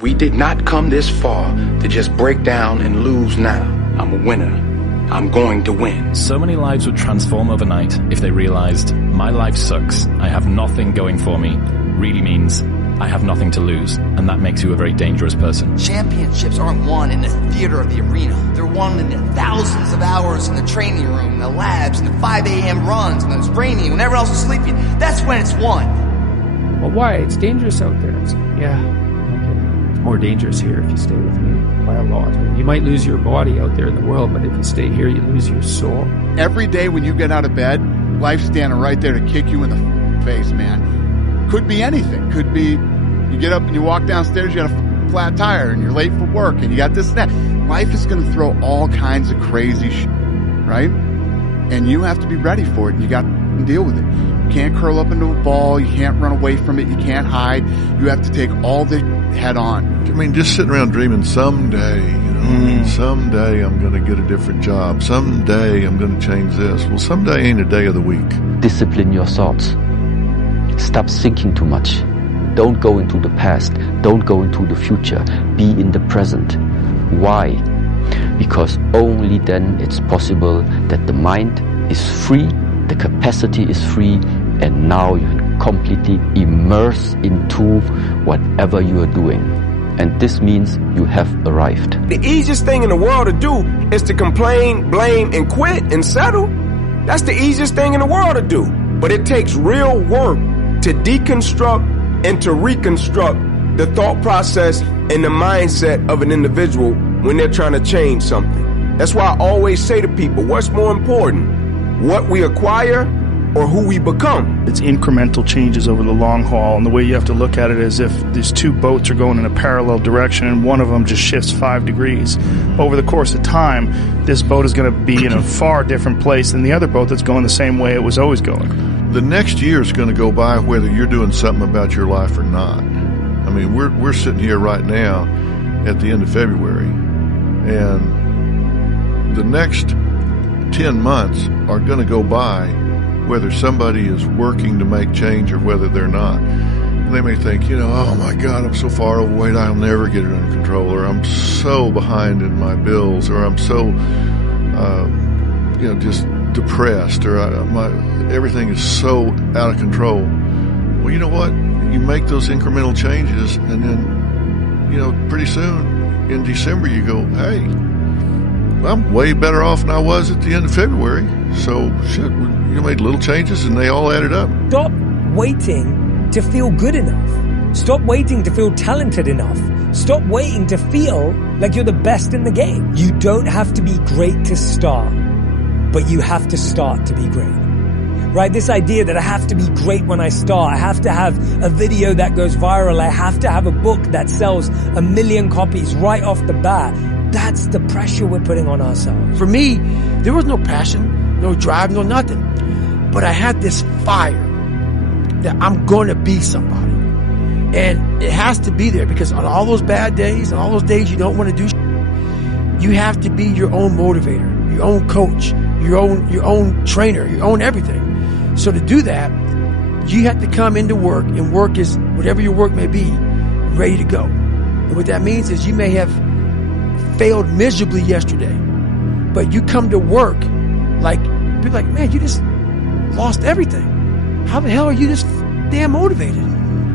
We did not come this far to just break down and lose now. I'm a winner. I'm going to win. So many lives would transform overnight if they realized my life sucks, I have nothing going for me, really means I have nothing to lose, and that makes you a very dangerous person. Championships aren't won in the theater of the arena. They're won in the thousands of hours in the training room, in the labs, in the 5 a.m. runs, when it's raining, when everyone else is sleeping. That's when it's won. Well, why? It's dangerous out there. Yeah, okay. It's more dangerous here if you stay with me by a lot. You might lose your body out there in the world, but if you stay here, you lose your soul. Every day when you get out of bed, life's standing right there to kick you in the face, man. Could be anything. Could be you get up and you walk downstairs, you got a flat tire, and you're late for work, and you got this and that. Life is going to throw all kinds of crazy shit, right? And you have to be ready for it, and you got to deal with it. You can't curl up into a ball. You can't run away from it. You can't hide. You have to take all this head on. I mean, just sitting around dreaming someday, someday I'm going to get a different job. Someday I'm going to change this. Well, someday ain't a day of the week. Discipline your thoughts. Stop thinking too much. Don't go into the past. Don't go into the future. Be in the present. Why? Because only then it's possible that the mind is free, the capacity is free, and now you can completely immerse into whatever you are doing. And this means you have arrived. The easiest thing in the world to do is to complain, blame, and quit and settle. That's the easiest thing in the world to do. But it takes real work to deconstruct and to reconstruct the thought process and the mindset of an individual when they're trying to change something. That's why I always say to people, what's more important, what we acquire or who we become? It's incremental changes over the long haul, and the way you have to look at it is if these two boats are going in a parallel direction and one of them just shifts 5 degrees. Over the course of time, this boat is going to be in a far different place than the other boat that's going the same way it was always going. The next year is going to go by whether you're doing something about your life or not. I mean, we're sitting here right now at the end of February, and the next 10 months are going to go by whether somebody is working to make change or whether they're not. And they may think, oh my God, I'm so far overweight, I'll never get it under control, or I'm so behind in my bills, or I'm so, just depressed, or everything is so out of control. Well, you know what? You make those incremental changes, and then, pretty soon in December you go, hey, I'm way better off than I was at the end of February. So, shit, you made little changes and they all added up. Stop waiting to feel good enough. Stop waiting to feel talented enough. Stop waiting to feel like you're the best in the game. You don't have to be great to start, but you have to start to be great. Right? This idea that I have to be great when I start, I have to have a video that goes viral, I have to have a book that sells 1 million copies right off the bat. That's the pressure we're putting on ourselves. For me, there was no passion, no drive, no nothing. But I had this fire that I'm going to be somebody. And it has to be there because on all those bad days, on all those days you don't want to do shit, you have to be your own motivator, your own coach, your own trainer, your own everything. So to do that, you have to come into work, and work is whatever your work may be, ready to go. And what that means is you may have failed miserably yesterday, but you come to work like, people like, man, you just lost everything. How the hell are you this damn motivated?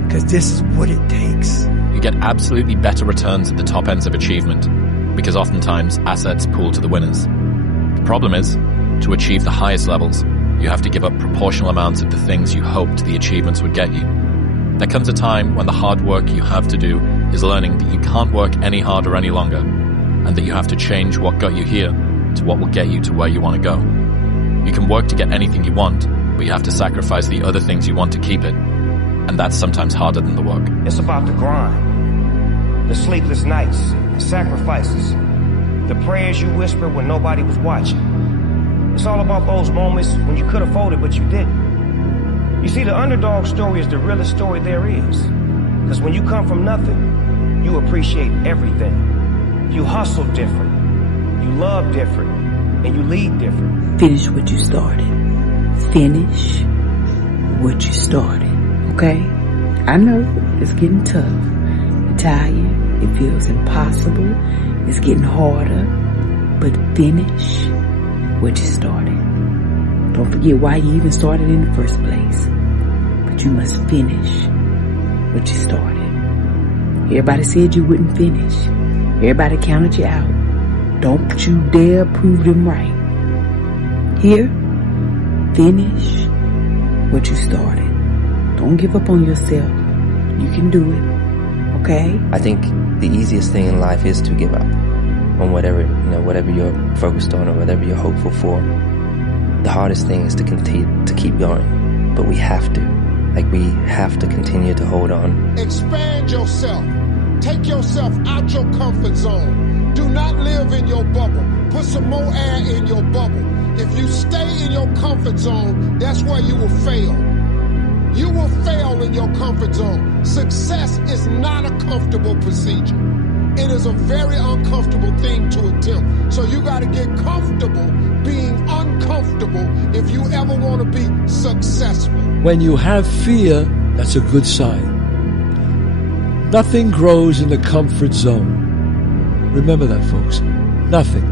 Because this is what it takes. You get absolutely better returns at the top ends of achievement, because oftentimes assets pool to the winners. The problem is, to achieve the highest levels, you have to give up proportional amounts of the things you hoped the achievements would get you. There comes a time when the hard work you have to do is learning that you can't work any harder any longer, and that you have to change what got you here to what will get you to where you want to go. You can work to get anything you want, but you have to sacrifice the other things you want to keep it, and that's sometimes harder than the work. It's about the grind, the sleepless nights, the sacrifices, the prayers you whispered when nobody was watching. It's all about those moments when you could have folded, but you didn't. You see, the underdog story is the realest story there is. Because when you come from nothing, you appreciate everything. You hustle different, you love different, and you lead different. Finish what you started. Finish what you started, okay? I know it's getting tough. You're tired, It feels impossible. It's getting harder. But finish what you started. Don't forget why you even started in the first place. But you must finish what you started. Everybody said you wouldn't finish. Everybody counted you out. Don't you dare prove them right. Here, finish what you started. Don't give up on yourself. You can do it. Okay? I think the easiest thing in life is to give up on whatever you're focused on or whatever you're hopeful for. The hardest thing is to continue to keep going. But we have to. We have to continue to hold on. Expand yourself. Take yourself out your comfort zone. Do not live in your bubble. Put some more air in your bubble. If you stay in your comfort zone, that's where you will fail. You will fail in your comfort zone. Success is not a comfortable procedure. It is a very uncomfortable thing to attempt. So you got to get comfortable being uncomfortable if you ever want to be successful. When you have fear, that's a good sign. Nothing grows in the comfort zone. Remember that, folks. Nothing.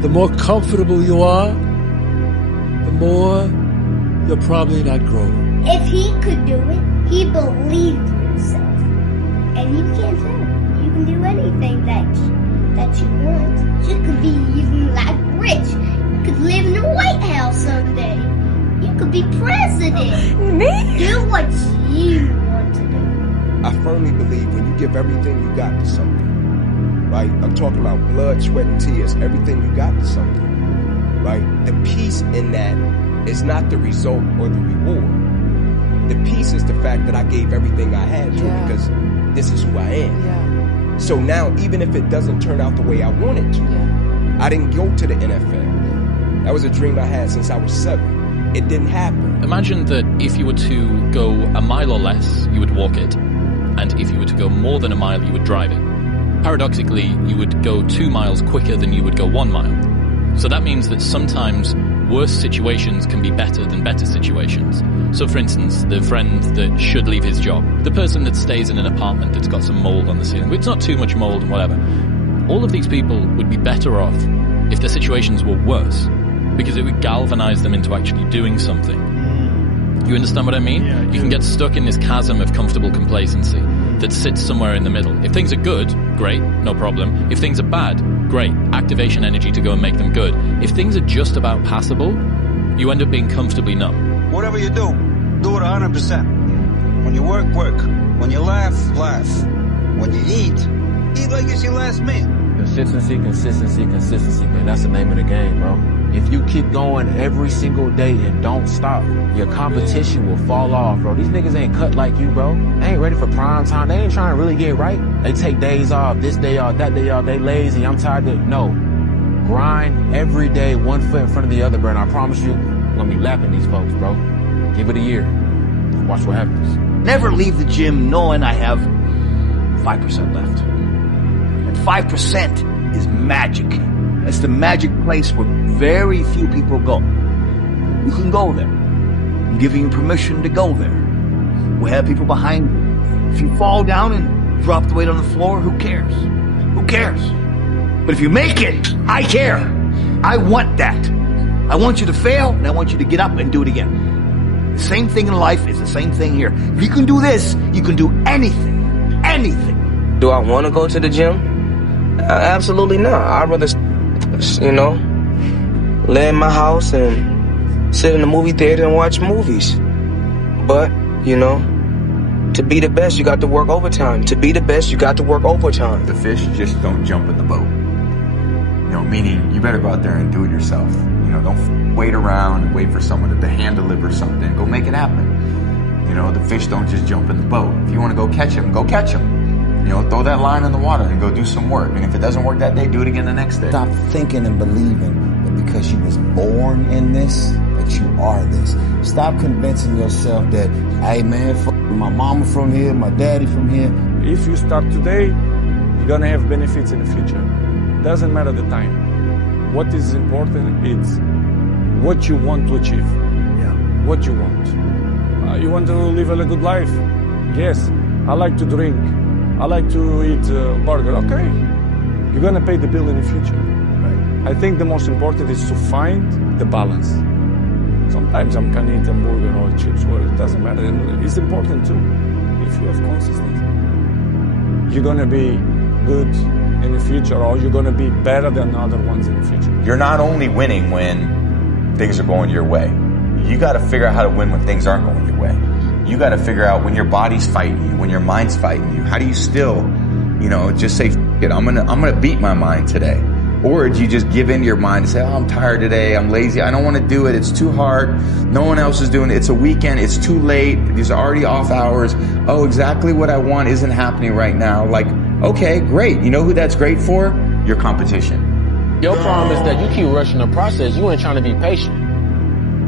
The more comfortable you are, the more you're probably not growing. If he could do it, he believed in himself. And you can too. You can do anything that you want. You could be even rich. You could live in the White House someday. You could be president. Me? Do what you want to do. I firmly believe when you give everything you got to something, right? I'm talking about blood, sweat, and tears, everything you got to something, right? The peace in that is not the result or the reward. The peace is the fact that I gave everything I had to it because this is who I am. Yeah. So now, even if it doesn't turn out the way I wanted to, I didn't go to the NFL. That was a dream I had since I was 7. It didn't happen. Imagine that if you were to go a mile or less, you would walk it. And if you were to go more than a mile, you would drive it. Paradoxically, you would go 2 miles quicker than you would go 1 mile. So that means that sometimes worse situations can be better than better situations. So for instance, the friend that should leave his job, the person that stays in an apartment that's got some mold on the ceiling, it's not too much mold and whatever. All of these people would be better off if their situations were worse, because it would galvanize them into actually doing something. You understand what I mean? Yeah, you can get stuck in this chasm of comfortable complacency that sits somewhere in the middle. If things are good, great, no problem. If things are bad, great, activation energy to go and make them good. If things are just about passable, you end up being comfortably numb. Whatever you do it 100%. When you work, work. When you laugh, laugh. When you eat like it's your last meal. Consistency, man. That's the name of the game, bro. If you keep going every single day and don't stop, your competition will fall off, bro. These niggas ain't cut like you, bro. They ain't ready for prime time. They ain't trying to really get right. They take days off, this day off, that day off. They lazy. I'm tired of it. No. Grind every day, one foot in front of the other, bro. And I promise you, I'm gonna be lapping these folks, bro. Give it a year. Watch what happens. Never leave the gym knowing I have 5% left. And 5% is magic. It's the magic place where very few people go. You can go there. I'm giving you permission to go there. We have people behind you. If you fall down and drop the weight on the floor, who cares? Who cares? But if you make it, I care. I want that. I want you to fail, and I want you to get up and do it again. The same thing in life is the same thing here. If you can do this, you can do anything. Anything. Do I want to go to the gym? Absolutely not. I'd rather, lay in my house and sit in the movie theater and watch movies. But, to be the best, you got to work overtime. To be the best, you got to work overtime. The fish just don't jump in the boat. Meaning you better go out there and do it yourself. Don't wait around and wait for someone to hand deliver something. Go make it happen. The fish don't just jump in the boat. If you want to go catch them, go catch them. Throw that line in the water and go do some work. And if it doesn't work that day, do it again the next day. Stop thinking and believing that because you was born in this, that you are this. Stop convincing yourself that, hey man, my mama from here, my daddy from here. If you start today, you're gonna have benefits in the future. Doesn't matter the time. What is important is what you want to achieve. Yeah. What you want. You want to live a good life? Yes. I like to drink. I like to eat burger. Okay, you're gonna pay the bill in the future. Right? I think the most important is to find the balance. Sometimes I'm gonna eat a burger or chips, or it doesn't matter. It's important too. If you have consistency, you're gonna be good in the future, or you're gonna be better than other ones in the future. You're not only winning when things are going your way. You got to figure out how to win when things aren't going your way. You got to figure out when your body's fighting you, when your mind's fighting you. How do you still, just say, F it, I'm gonna beat my mind today? Or do you just give in to your mind and say, oh, I'm tired today, I'm lazy, I don't want to do it, it's too hard, no one else is doing it, it's a weekend, it's too late, these are already off hours, oh, exactly what I want isn't happening right now. Like, okay, great. You know who that's great for? Your competition. Your problem is that you keep rushing the process. You ain't trying to be patient.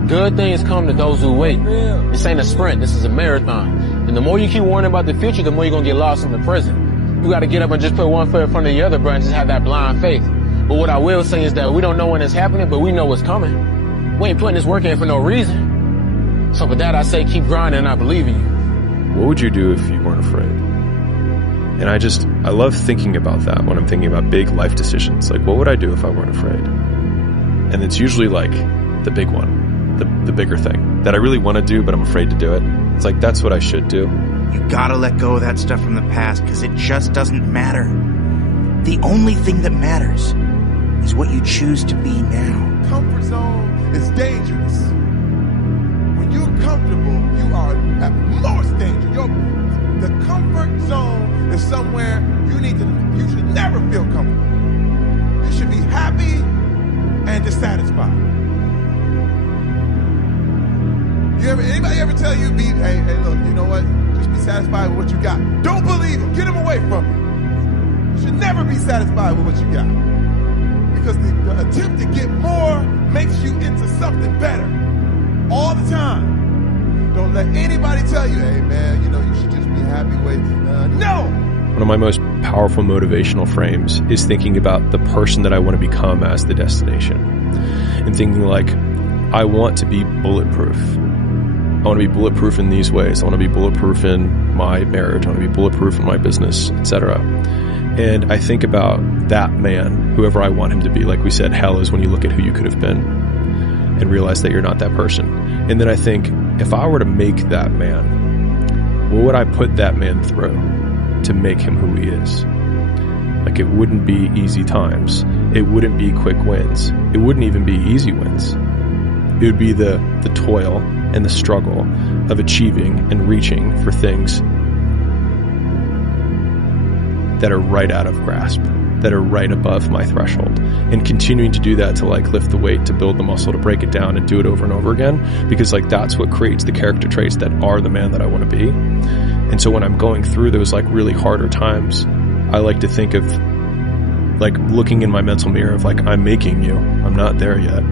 Good things come to those who wait. This ain't a sprint, this is a marathon. And the more you keep worrying about the future, the more you're gonna get lost in the present. You gotta get up and just put one foot in front of the other, bro, and just have that blind faith. But what I will say is that we don't know when it's happening, but we know what's coming. We ain't putting this work in for no reason. So for that, I say keep grinding, and I believe in you. What would you do if you weren't afraid? And I love thinking about that when I'm thinking about big life decisions. Like, what would I do if I weren't afraid? And it's usually like the big one, the bigger thing that I really want to do, but I'm afraid to do it. It's like, that's what I should do. You gotta let go of that stuff from the past, because it just doesn't matter. The only thing that matters is what you choose to be now. Comfort zone is dangerous. When you're comfortable, you are at most danger. The comfort zone is somewhere you should never feel comfortable. You should be happy and dissatisfied. Anybody ever tell you, hey, look, you know what? Just be satisfied with what you got. Don't believe them. Get them away from you. You should never be satisfied with what you got. Because the attempt to get more makes you into something better all the time. Don't let anybody tell you, hey man, you should just be happy with, no! One of my most powerful motivational frames is thinking about the person that I want to become as the destination. And thinking like, I want to be bulletproof. I want to be bulletproof in these ways. I want to be bulletproof in my marriage. I want to be bulletproof in my business, etc. And I think about that man, whoever I want him to be. Like we said, hell is when you look at who you could have been and realize that you're not that person. And then I think, if I were to make that man, what would I put that man through to make him who he is? Like, it wouldn't be easy times. It wouldn't be quick wins. It wouldn't even be easy wins. It would be the toil and the struggle of achieving and reaching for things that are right out of grasp, that are right above my threshold, and continuing to do that to like lift the weight, to build the muscle, to break it down and do it over and over again, because like that's what creates the character traits that are the man that I want to be. And so when I'm going through those like really harder times, I like to think of like looking in my mental mirror of like, I'm making you. I'm not there yet,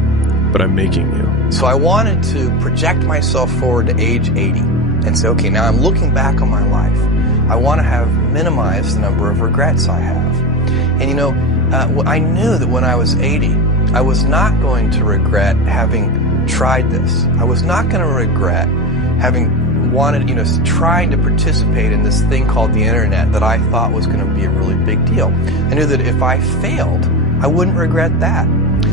but I'm making you. So I wanted to project myself forward to age 80 and say, okay, now I'm looking back on my life. I want to have minimized the number of regrets I have. And I knew that when I was 80, I was not going to regret having tried this. I was not going to regret having wanted, trying to participate in this thing called the internet that I thought was going to be a really big deal. I knew that if I failed, I wouldn't regret that.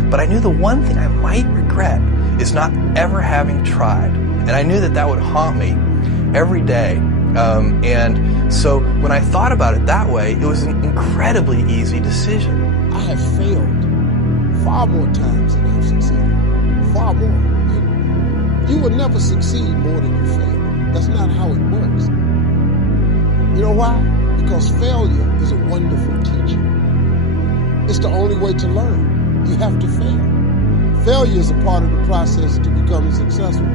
But I knew the one thing I might regret is not ever having tried. And I knew that that would haunt me every day. And so when I thought about it that way, it was an incredibly easy decision. I have failed far more times than I've succeeded. Far more. You will never succeed more than you fail. That's not how it works. You know why? Because failure is a wonderful teacher. It's the only way to learn. You have to fail. Failure is a part of the process to becoming successful.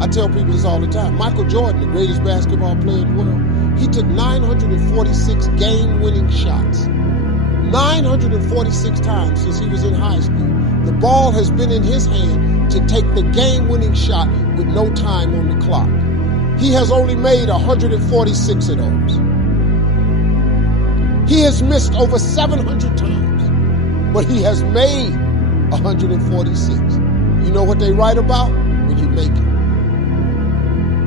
I tell people this all the time. Michael Jordan, the greatest basketball player in the world, he took 946 game-winning shots. 946 times since he was in high school, the ball has been in his hand to take the game-winning shot with no time on the clock. He has only made 146 of those. He has missed over 700 times, but he has made 146. You know what they write about? When you make it.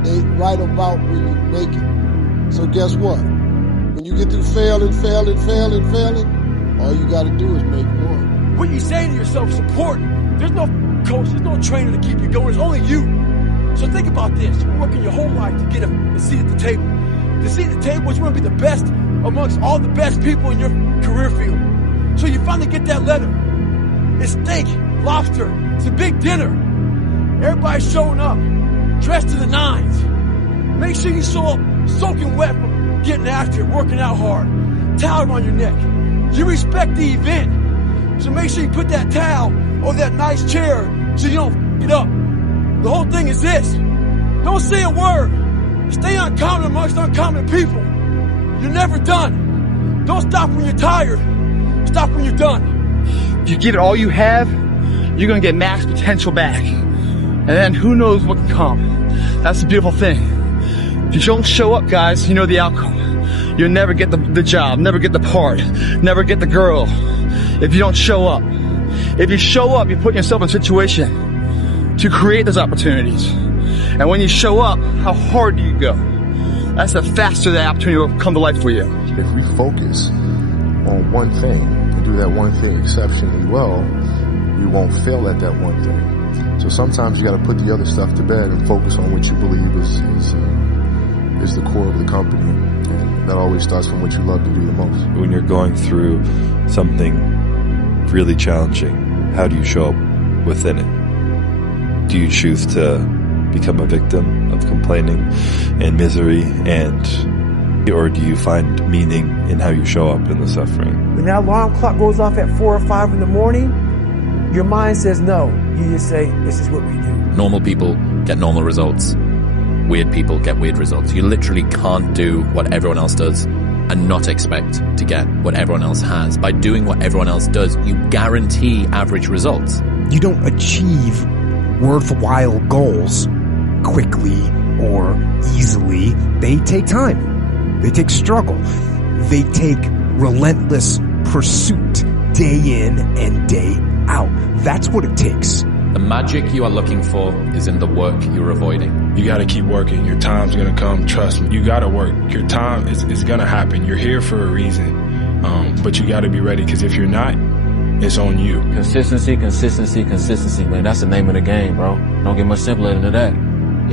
They write about when you make it. So guess what? When When you get through failing, all you got to do is make one. What you saying to yourself is important. There's no coach, there's no trainer to keep you going. It's only you. So think about this. You've been working your whole life to get a seat at the table. The seat at the table is you want to be the best amongst all the best people in your career field. So you finally get that letter. It's steak, lobster. It's a big dinner. Everybody's showing up, dressed to the nines. Make sure you show up soaking wet from getting after it, working out hard. Towel around your neck. You respect the event. So make sure you put that towel over that nice chair so you don't f*** it up. The whole thing is this. Don't say a word. Stay uncommon amongst uncommon people. You're never done. Don't stop when you're tired. Stop when you're done. If you give it all you have, you're going to get max potential back. And then who knows what can come. That's the beautiful thing. If you don't show up, guys, you know the outcome. You'll never get the job, never get the part, never get the girl if you don't show up. If you show up, you put yourself in a situation to create those opportunities. And when you show up, how hard do you go? That's the faster that opportunity will come to life for you. If we focus on one thing and do that one thing exceptionally well, you won't fail at that one thing. So sometimes you got to put the other stuff to bed and focus on what you believe is the core of the company. And that always starts from what you love to do the most. When you're going through something really challenging, how do you show up within it? Do you choose to become a victim of complaining and misery, or do you find meaning in how you show up in the suffering? When that alarm clock goes off at 4 or 5 in the morning, your mind says no. You just say, this is what we do. Normal people get normal results. Weird people get weird results. You literally can't do what everyone else does and not expect to get what everyone else has. By doing what everyone else does, you guarantee average results. You don't achieve worthwhile goals quickly or easily. They take time. They take struggle. They take relentless pursuit day in and day out. That's what it takes. The magic you are looking for is in the work you're avoiding. You got to keep working. Your time's going to come. Trust me. You got to work. Your time is going to happen. You're here for a reason. But you got to be ready, because if you're not, it's on you. Consistency, man. That's the name of the game, bro. Don't get much simpler than that.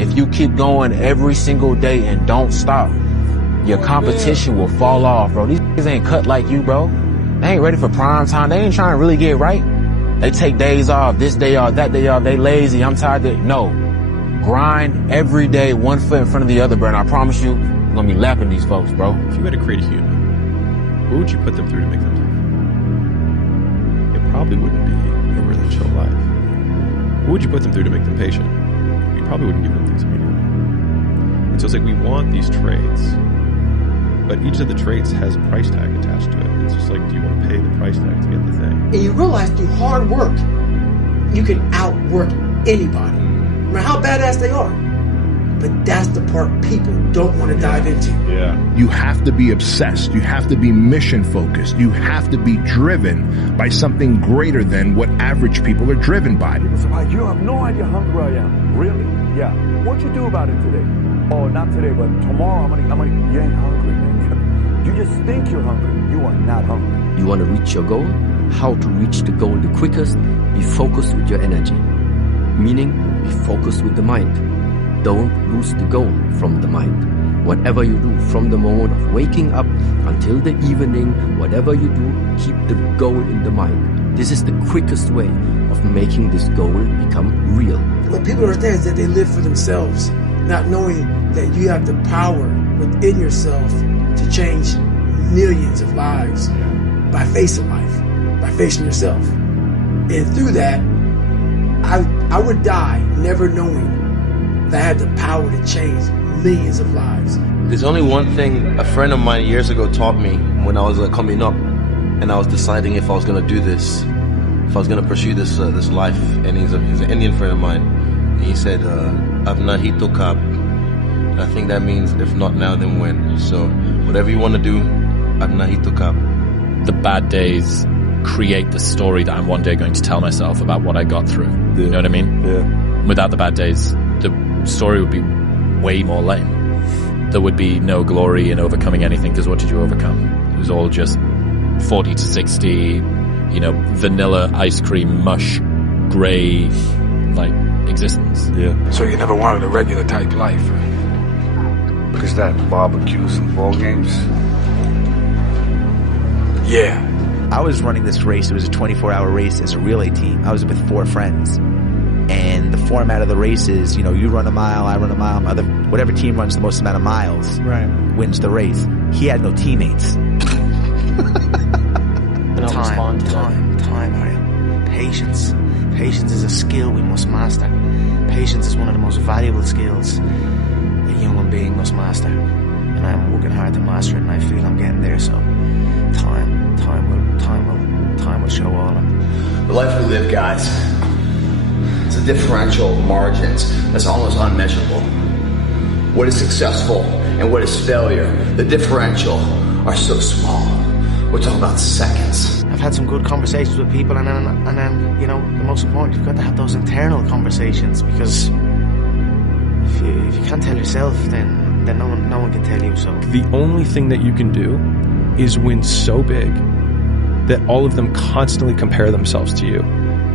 If you keep going every single day and don't stop, your competition will fall off, bro. These niggas ain't cut like you, bro. They ain't ready for prime time. They ain't trying to really get right. They take days off, this day off, that day off. They lazy. I'm tired. No. Grind every day, one foot in front of the other, bro. And I promise you, I'm going to be lapping these folks, bro. If you had to create a human, what would you put them through to make them tough? It probably wouldn't be a really chill life. What would you put them through to make them patient? You probably wouldn't give them things immediately. And so it's like we want these traits, but each of the traits has a price tag attached to it. It's just like, do you want to pay the price tag to get the thing? And you realize through hard work, you can outwork anybody, no matter how badass they are. But that's the part people don't want to dive into. Yeah. You have to be obsessed. You have to be mission focused. You have to be driven by something greater than what average people are driven by. People say, you have no idea how hungry I am. Really? Yeah. What you do about it today? Oh, not today, but tomorrow I'm gonna, you ain't hungry, man. You just think you're hungry. You are not hungry. You want to reach your goal? How to reach the goal the quickest? Be focused with your energy. Meaning, be focused with the mind. Don't lose the goal from the mind. Whatever you do, from the moment of waking up until the evening, whatever you do, keep the goal in the mind. This is the quickest way of making this goal become real. What people understand is that they live for themselves, not knowing that you have the power within yourself to change millions of lives by facing life, by facing yourself. And through that, I would die never knowing that I had the power to change millions of lives. There's only one thing a friend of mine years ago taught me when I was coming up, and I was deciding if I was going to do this, if I was going to pursue this life. And he's an Indian friend of mine. And he said, 𝐷𝐸𝐞𝐿. I think that means if not now, then when. So whatever you want to do, 𝐷𝐸𝐞𝐿. The bad days create the story that I'm one day going to tell myself about what I got through. Yeah. You know what I mean? Yeah. Without the bad days, the story would be way more lame. there would be no glory in overcoming anything, because what did you overcome? It was all just 40 to 60, vanilla ice cream mush, gray, existence. Yeah. So you never wanted a regular type life? Because that barbecue, some ball games? Yeah. I was running this race. It was a 24-hour race as a relay team. I was with 4 friends. And the format of the race is, you run a mile, I run a mile, whatever team runs the most amount of miles wins the race. He had no teammates. Time, Ariel. Patience. Patience is a skill we must master. Patience is one of the most valuable skills a human being must master. And I'm working hard to master it, and I feel I'm getting there, so time will show all of it. The life we live, guys, it's a differential of margins that's almost unmeasurable. What is successful and what is failure, the differential, are so small. We're talking about seconds. I've had some good conversations with people, and then the most important, you've got to have those internal conversations, because if you can't tell yourself, then no one can tell you. So the only thing that you can do is win so big that all of them constantly compare themselves to you,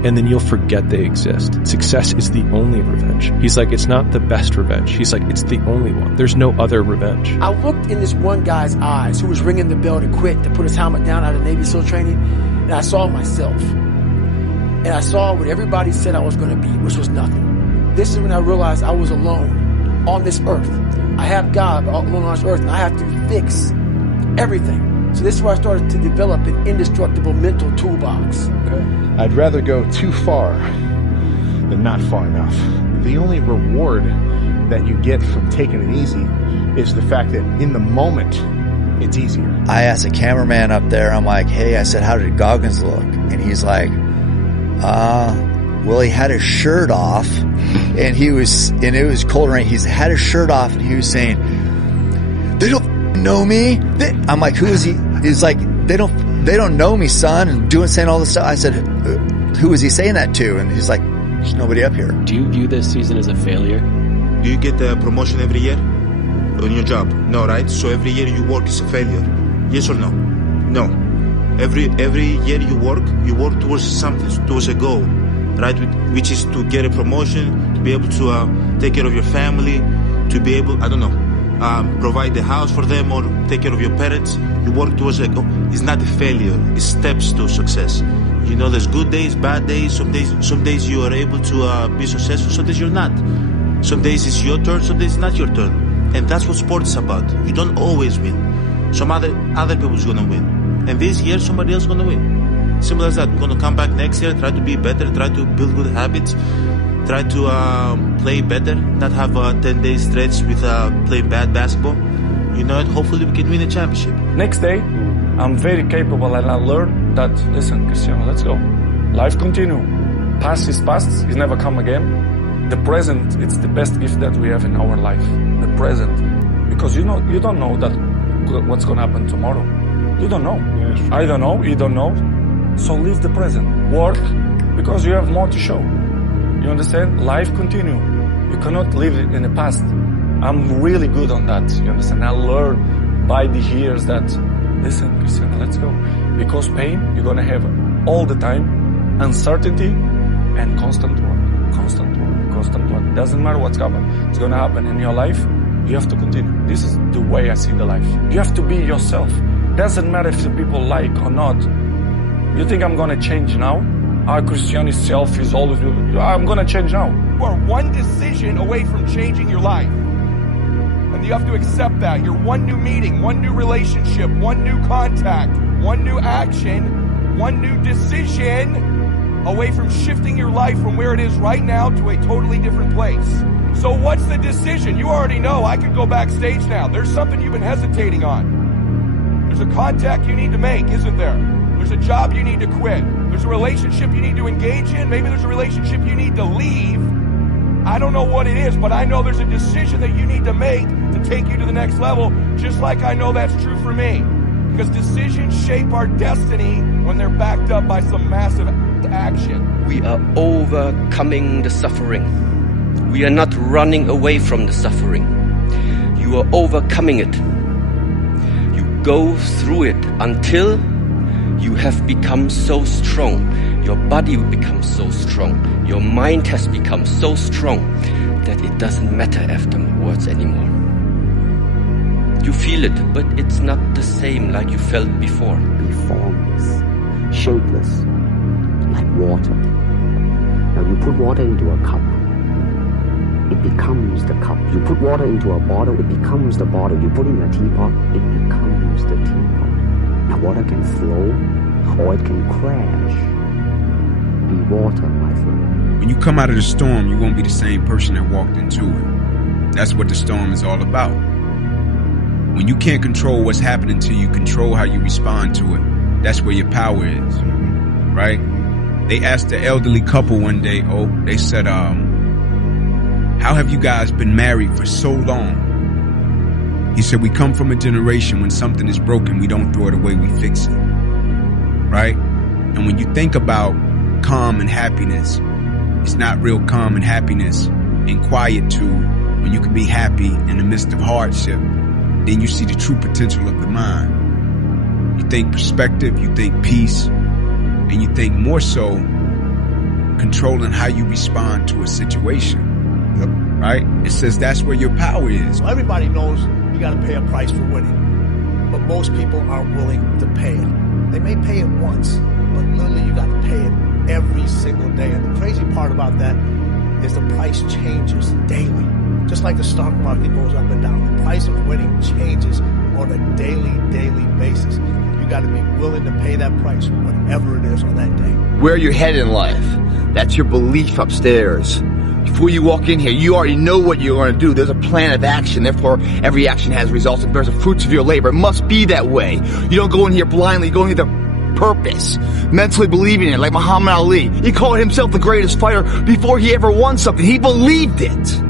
and then you'll forget they exist. Success is the only revenge. He's like, it's not the best revenge. He's like, it's the only one. There's no other revenge. I looked in this one guy's eyes who was ringing the bell to quit, to put his helmet down out of Navy SEAL training, and I saw myself. And I saw what everybody said I was going to be, which was nothing. This is when I realized I was alone on this earth. I have God, but alone on this earth, and I have to fix everything. So this is where I started to develop an indestructible mental toolbox. Okay. I'd rather go too far than not far enough. The only reward that you get from taking it easy is the fact that in the moment, it's easier. I asked the cameraman up there, I'm like, hey, I said, how did Goggins look? And he's like, well, he had his shirt off, and it was cold rain. He's had his shirt off, and he was saying, they don't know me. I'm like, who is he? He's like, they don't know me, son, and saying all this stuff. I said, who is he saying that to? And he's like, there's nobody up here. Do you view this season as a failure? Do you get a promotion every year on your job? No, right? So every year you work is a failure. Yes or no? No. Every year you work towards something, towards a goal, right? Which is to get a promotion, to be able to take care of your family, to be able, provide the house for them, or take care of your parents. You work towards a goal. It's not a failure. It's steps to success. There's good days, bad days. Some days you are able to be successful. Some days you're not. Some days it's your turn. Some days it's not your turn. And that's what sport is about. You don't always win. Some other people's gonna win. And this year somebody else is gonna win. Simple as that. We're gonna come back next year, try to be better, try to build good habits, try to play better, not have a 10-day stretch with playing bad basketball. And hopefully we can win a championship. Next day, I'm very capable, and I learned that, listen, Cristiano, let's go. Life continue. Past is past, it's never come again. The present, it's the best gift that we have in our life. The present. Because you don't know that what's going to happen tomorrow. You don't know. Yes. I don't know, you don't know. So live the present. Work, because you have more to show. You understand? Life continue. You cannot live in the past. I'm really good on that. You understand? I learned by the years that, listen, Cristiano, let's go. Because pain, you're going to have all the time. Uncertainty and constant work. Constant work. Constant work. Doesn't matter what's going to happen in your life. You have to continue. This is the way I see the life. You have to be yourself. Doesn't matter if the people like or not. You think I'm going to change now? Our Cristiano self is always, I'm going to change now. You are one decision away from changing your life. And you have to accept that. You're one new meeting, one new relationship, one new contact, one new action, one new decision away from shifting your life from where it is right now to a totally different place. So what's the decision? You already know. I could go backstage now. There's something you've been hesitating on. There's a contact you need to make, isn't there? There's a job you need to quit. There's a relationship you need to engage in. Maybe there's a relationship you need to leave. I don't know what it is, but I know there's a decision that you need to make to take you to the next level, just like I know that's true for me. Because decisions shape our destiny when they're backed up by some massive action. We are overcoming the suffering. We are not running away from the suffering. you are overcoming it. You go through it until you have become so strong. Your body becomes so strong. Your mind has become so strong that it doesn't matter afterwards anymore. You feel it, but it's not the same like you felt before. Be formless, shapeless, like water. Now you put water into a cup, it becomes the cup. You put water into a bottle, it becomes the bottle. You put in a teapot, it becomes the teapot. Now water can flow, or it can crash. Be water, my friend. When you come out of the storm, you won't be the same person that walked into it. That's what the storm is all about. When you can't control what's happening to you, control how you respond to it. That's where your power is, right? They asked the elderly couple one day, they said, how have you guys been married for so long? He said, we come from a generation when something is broken, we don't throw it away, we fix it, right? And when you think about calm and happiness, it's not real calm and happiness and quietude when you can be happy in the midst of hardship. Then you see the true potential of the mind. You think perspective, you think peace, and you think more so controlling how you respond to a situation. Yep. Right? It says that's where your power is. So everybody knows you got to pay a price for winning, but most people aren't willing to pay it. They may pay it once, but literally you got to pay it every single day. And the crazy part about that is the price changes daily. Just like the stock market goes up and down, the price of winning changes on a daily basis. You got to be willing to pay that price, whatever it is on that day. Where you're headed in life, that's your belief upstairs. Before you walk in here, you already know what you're going to do. There's a plan of action. Therefore, every action has results and bears the fruits of your labor. It must be that way. You don't go in here blindly. You go in here with a purpose, mentally believing in it, like Muhammad Ali. He called himself the greatest fighter before he ever won something. He believed it.